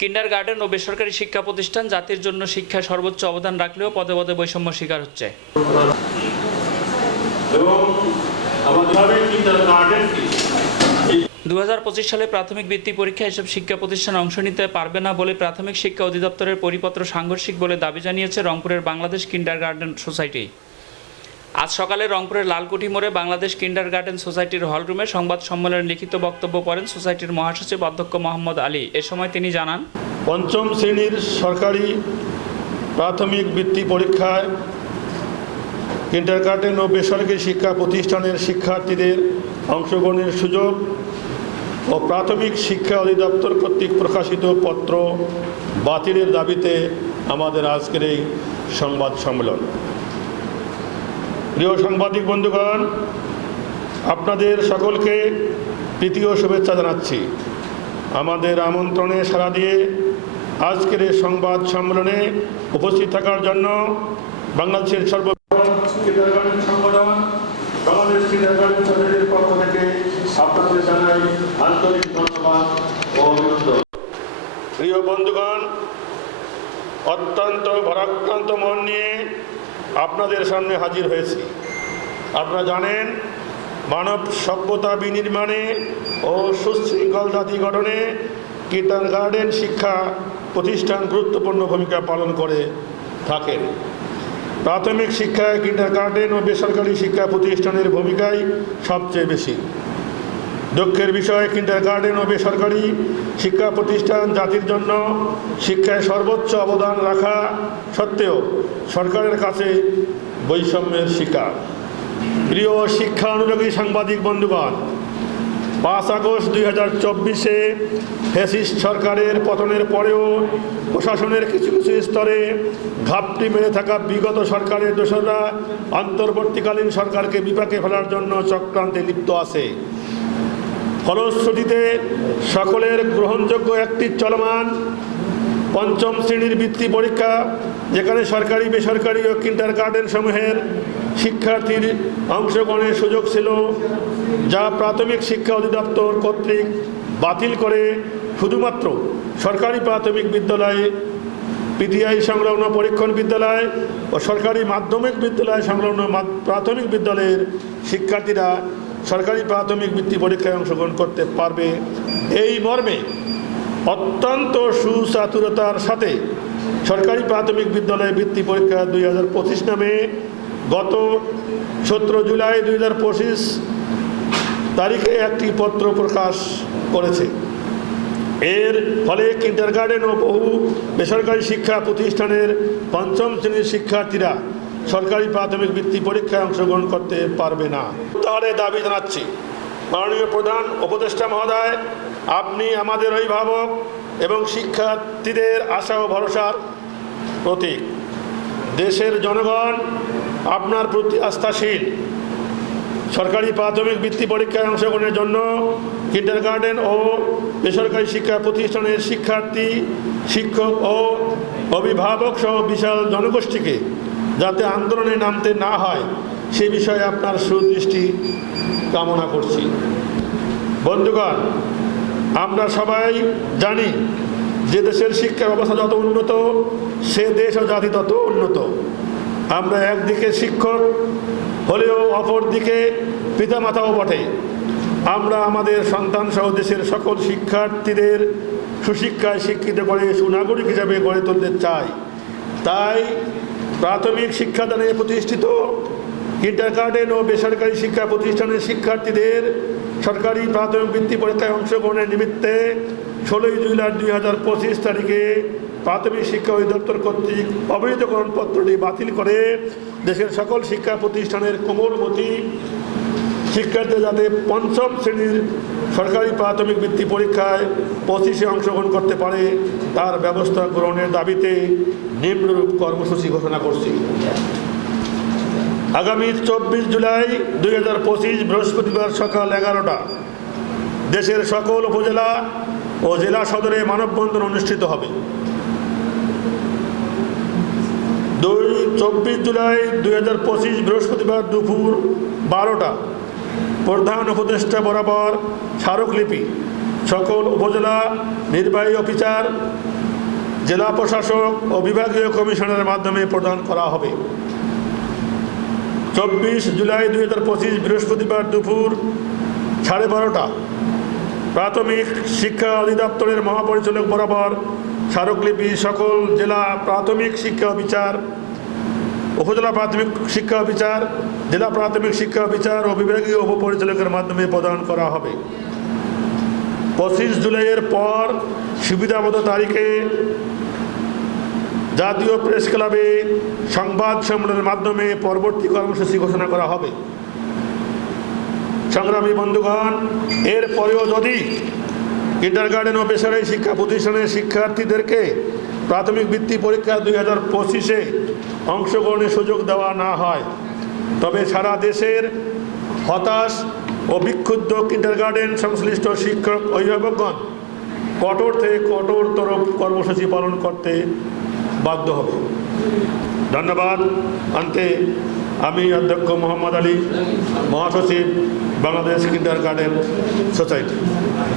কিন্ডার garden ও বেসরকারি শিক্ষা প্রতিষ্ঠান জাতির জন্য শিক্ষায় সর্বোচ্চ অবদান রাখলেও পদে পদে বৈষম্য শিকার হচ্ছে। দু সালে প্রাথমিক বৃত্তি পরীক্ষায় এসব শিক্ষা প্রতিষ্ঠান অংশ নিতে পারবে না বলে প্রাথমিক শিক্ষা অধিদপ্তরের পরিপত্র সাংঘর্ষিক বলে দাবি জানিয়েছে রংপুরের বাংলাদেশ কিন্ডার গার্ডেন সোসাইটি। আজ সকালে রংপুরের লালকুঠি মোড়ে বাংলাদেশ কিন্ডার গার্ডেন সোসাইটির হলরুমে সংবাদ সম্মেলনে লিখিত বক্তব্য করেন সোসাইটির মহাসচিব অধ্যক্ষ মোহাম্মদ আলী। এ সময় তিনি জানান, পঞ্চম শ্রেণির সরকারি প্রাথমিক বৃত্তি পরীক্ষায় কিন্টারগার্টেন ও বেসরকারি শিক্ষা প্রতিষ্ঠানের শিক্ষার্থীদের অংশগ্রহণের সুযোগ ও প্রাথমিক শিক্ষা অধিদপ্তর কর্তৃক প্রকাশিত পত্র বাতিলের দাবিতে আমাদের আজকের এই সংবাদ সম্মেলন। প্রিয় সাংবাদিক বন্ধুগণ, আপনাদের সকলকে তৃতীয় শুভেচ্ছা জানাচ্ছি। আমাদের আমন্ত্রণে সাড়া দিয়ে আজকের এই সংবাদ সম্মেলনে উপস্থিত থাকার জন্য বাংলাদেশের সর্ব পক্ষ থেকে আপনাদের আন্তরিক প্রিয় বন্ধুগণ, অত্যন্ত ভারাক্রান্ত মন নিয়ে আপনাদের সামনে হাজির হয়েছি। আপনারা জানেন, মানব সভ্যতা বিনির্মাণে ও সুশৃঙ্খল জাতি গঠনে কিটার গার্ডেন শিক্ষা প্রতিষ্ঠান গুরুত্বপূর্ণ ভূমিকা পালন করে থাকেন। প্রাথমিক শিক্ষায় কিন্ডার গার্ডেন ও বেসরকারি শিক্ষা প্রতিষ্ঠানের ভূমিকাই সবচেয়ে বেশি। দক্ষের বিষয়ে কিন্ডার গার্ডেন ও বেসরকারি শিক্ষা প্রতিষ্ঠান জাতির জন্য শিক্ষায় সর্বোচ্চ অবদান রাখা সত্ত্বেও সরকারের কাছে বৈষম্যের শিকার। প্রিয় শিক্ষা অনুরাগী সাংবাদিক বন্ধুগণ, পাঁচ আগস্ট দুই হাজার চব্বিশে ফেসিস্ট সরকারের পতনের পরেও প্রশাসনের কিছু কিছু স্তরে ঘাপটি মেরে থাকা বিগত সরকারের দোষরা অন্তর্বর্তীকালীন সরকারকে বিপাকে ফেলার জন্য চক্রান্তে লিপ্ত আছে। ফলশ্রুতিতে সকলের গ্রহণযোগ্য একটি চলমান পঞ্চম শ্রেণির বৃত্তি পরীক্ষা, যেখানে সরকারি, বেসরকারি ও কিন্টার গার্ডেন সমূহের শিক্ষার্থীর অংশগ্রহণের সুযোগ ছিল, যা প্রাথমিক শিক্ষা অধিদপ্তর কর্তৃক বাতিল করে শুধুমাত্র সরকারি প্রাথমিক বিদ্যালয়ে, পিটিআই সংলগ্ন পরীক্ষণ বিদ্যালয় ও সরকারি মাধ্যমিক বিদ্যালয় সংলগ্ন প্রাথমিক বিদ্যালয়ের শিক্ষার্থীরা সরকারি প্রাথমিক বৃত্তি পরীক্ষায় অংশগ্রহণ করতে পারবে এই মর্মে অত্যন্ত সুচাতুরতার সাথে সরকারি প্রাথমিক বিদ্যালয় বৃত্তি পরীক্ষা দুই হাজার পঁচিশ নামে গত সতেরো জুলাই দুই হাজার পঁচিশ তারিখে একটি পত্র প্রকাশ করেছে। এর ফলে কিন্টারগার্ডেন ও বহু বেসরকারি শিক্ষা প্রতিষ্ঠানের পঞ্চম শ্রেণির শিক্ষার্থীরা সরকারি প্রাথমিক বৃত্তি পরীক্ষায় অংশগ্রহণ করতে পারবে না। তাহলে দাবি জানাচ্ছি। মাননীয় প্রধান উপদেষ্টা মহোদয়, আপনি আমাদের অভিভাবক এবং শিক্ষার্থীদের আশা ও ভরসার প্রতীক। দেশের জনগণ আপনার প্রতি আস্থাশীল। সরকারি প্রাথমিক বৃত্তি পরীক্ষায় অংশগ্রহণের জন্য কিন্ডারগার্ডেন ও বেসরকারি শিক্ষা প্রতিষ্ঠানের শিক্ষার্থী, শিক্ষক ও অভিভাবক সহ বিশাল জনগোষ্ঠীকে যাতে আন্দোলনে নামতে না হয়, সে বিষয়ে আপনার সুদৃষ্টি কামনা করছি। বন্ধুগণ, আমরা সবাই জানি যে দেশের শিক্ষা ব্যবস্থা যত উন্নত, সে দেশ ও জাতি তত উন্নত। আমরা একদিকে শিক্ষক হলেও অপরদিকে পিতামাতাও বটে। আমরা আমাদের সন্তান সহ দেশের সকল শিক্ষার্থীদের সুশিক্ষায় শিক্ষিত করে, সুনাগরিক হিসাবে গড়ে তুলতে চাই। তাই প্রাথমিক শিক্ষাদানে প্রতিষ্ঠিত কিন্টারগার্ডেন ও বেসরকারি শিক্ষা প্রতিষ্ঠানের শিক্ষার্থীদের সরকারি প্রাথমিক বৃত্তি পরীক্ষায় অংশগ্রহণের নিমিত্তে ষোলোই জুলাই দুই হাজার পঁচিশ তারিখে প্রাথমিক শিক্ষা অধিদপ্তর কর্তৃক অবৈধকরণ পত্রটি বাতিল করে দেশের সকল শিক্ষা প্রতিষ্ঠানের কোমলমতি শিক্ষার্থী যাতে পঞ্চম শ্রেণির সরকারি প্রাথমিক বৃত্তি পরীক্ষায় পঁচিশে অংশগ্রহণ করতে পারে, তার ব্যবস্থা গ্রহণের দাবিতে নিম্নরূপ কর্মসূচি ঘোষণা করছি। আগামী চব্বিশ জুলাই দুই হাজার পঁচিশ বৃহস্পতিবার সকাল এগারোটা, দেশের সকল উপজেলা ও জেলা সদরে মানববন্ধন অনুষ্ঠিত হবে। দুই চব্বিশ জুলাই দুই হাজার পঁচিশ বৃহস্পতিবার দুপুর বারোটা প্রধান উপদেষ্টা বরাবর স্মারকলিপি, সকল উপজেলা নির্বাহী অফিসার, জেলা প্রশাসক ও বিভাগীয় কমিশনের মাধ্যমে প্রদান করা হবে। চব্বিশ জুলাই দুই হাজার পঁচিশ বৃহস্পতিবার দুপুর সাড়ে বারোটা, প্রাথমিক শিক্ষা অধিদপ্তরের মহাপরিচালক বরাবর স্মারকলিপি সকল জেলা প্রাথমিক শিক্ষা বিচার উপজেলা প্রাথমিক শিক্ষা বিচার জেলা প্রাথমিক শিক্ষা বিচার ও বিভাগীয় উপপরিচালকের মাধ্যমে প্রদান করা হবে। পঁচিশ জুলাইয়ের পর সুবিধামতো তারিখে জাতীয় প্রেস ক্লাবে সংবাদ সম্মেলনের মাধ্যমে পরবর্তী কর্মসূচি ঘোষণা করা হবে। সংগ্রামী বন্ধুগণ এরপরেও যদি কিন্ডারগার্ডেন ও বেসরকারি শিক্ষা প্রতিষ্ঠানের শিক্ষার্থীদেরকে প্রাথমিক বৃত্তি পরীক্ষা দুই হাজার পঁচিশে অংশগ্রহণের সুযোগ দেওয়া না হয় তবে সারা দেশের হতাশ ও বিক্ষুব্ধ কিন্ডারগার্ডেন সংশ্লিষ্ট শিক্ষক অভিভাবকগণ কঠোর থেকে কঠোরতর কর্মসূচি পালন করতে বাধ্য হবে। ধন্যবাদ। আনতে আমি অধ্যক্ষ মোহাম্মদ আলী, মহাসচিব বাংলাদেশ কিন্ডার গার্ডেন সোসাইটি